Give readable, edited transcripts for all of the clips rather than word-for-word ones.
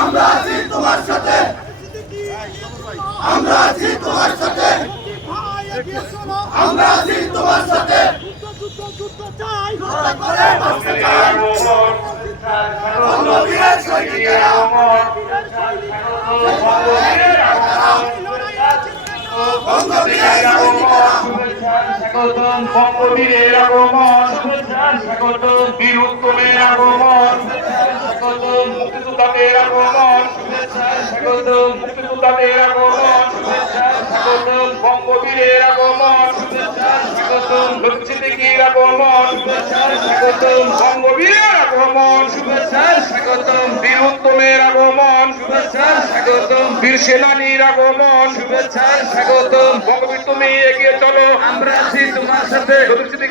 আমরা আছি তোমার সাথে, আমরা আছি তোমার সাথে, আমরা আছি তোমার সাথে। বঙ্গবীরের সৈনিকেরা, বঙ্গবীরের সৈনিকেরা, স্বাগতম বঙ্গবীরের আগমন, শুভেচ্ছা স্বাগতম বীর উত্তমের আগমন, স্বাগতম মুক্তিযোদ্ধাদের আগমন, শুভেচ্ছা স্বাগতম মুক্তিযোদ্ধাদের আগমন, শুভেচ্ছা স্বাগতম বঙ্গবীরের আগমন, শুভেচ্ছা স্বাগতম লক্ষ্মীদিগির আগমন, শুভেচ্ছা স্বাগতম বঙ্গবীরের আগমন, শুভেচ্ছা স্বাগতম বীর উত্তমের আগমন, শুভেচ্ছা স্বাগতম বীর সেনানীর আগমন, শুভেচ্ছা স্বাগতম বঙ্গবীর তুমি এগিয়ে চলো, আমরা আছি তোমার সাথে,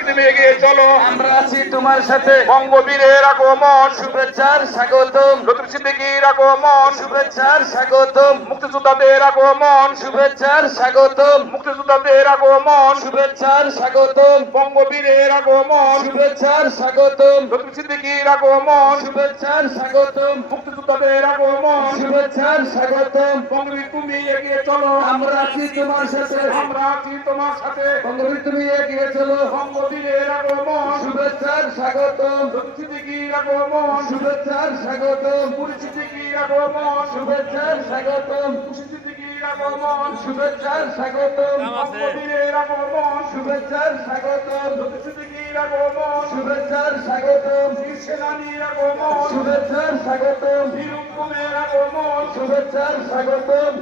তুমি এগিয়ে চলো, আমরা আছি তোমার সাথে। বঙ্গবীরের আগমন, শুভেচ্ছার স্বাগতম সিদ্দিকীর আগমন, শুভেচ্ছার স্বাগতম মুক্তিযোদ্ধাদের আগমন, শুভেচ্ছার স্বাগতম মুক্তিযোদ্ধাদের আগমন, শুভেচ্ছার স্বাগতম বঙ্গবীরের আগমন, শুভেচ্ছার স্বাগতম সিদ্দিকীর আগমন, শুভেচ্ছার স্বাগতম মুক্তিযোদ্ধাদের আগমন, শুভেচ্ছার স্বাগতম বঙ্গবীর তুমি এগিয়ে চলো, আমরা আছি তোমার সাথে, আমরা আছি তোমার সাথে। বঙ্গবীর তুমি এগিয়ে চলো, বঙ্গবীরের আগমন, শুভেচ্ছার স্বাগতম সিদ্দিকীর আগমন, শুভেচ্ছার স্বাগতম সিদ্দিকীর আগমন, শুভেচ্ছার স্বাগতম সিদ্দিকীর আগমন, শুভেচ্ছার স্বাগতম বঙ্গবীরের আগমন, শুভেচ্ছার স্বাগতম সিদ্দিকীর আগমন, শুভেচ্ছার স্বাগতম বীর সেনানীর আগমন, শুভেচ্ছার স্বাগতম বীর উত্তমের আগমন, শুভেচ্ছার স্বাগতম।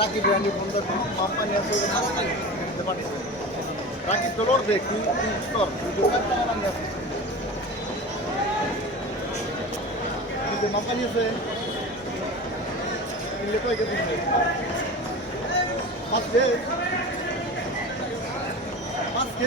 রাখি ব্র্যান্ডি বন্ধ কোম্পানি আছে রাখি তো লড়বে তুই কর কোম্পানি আছে আজকে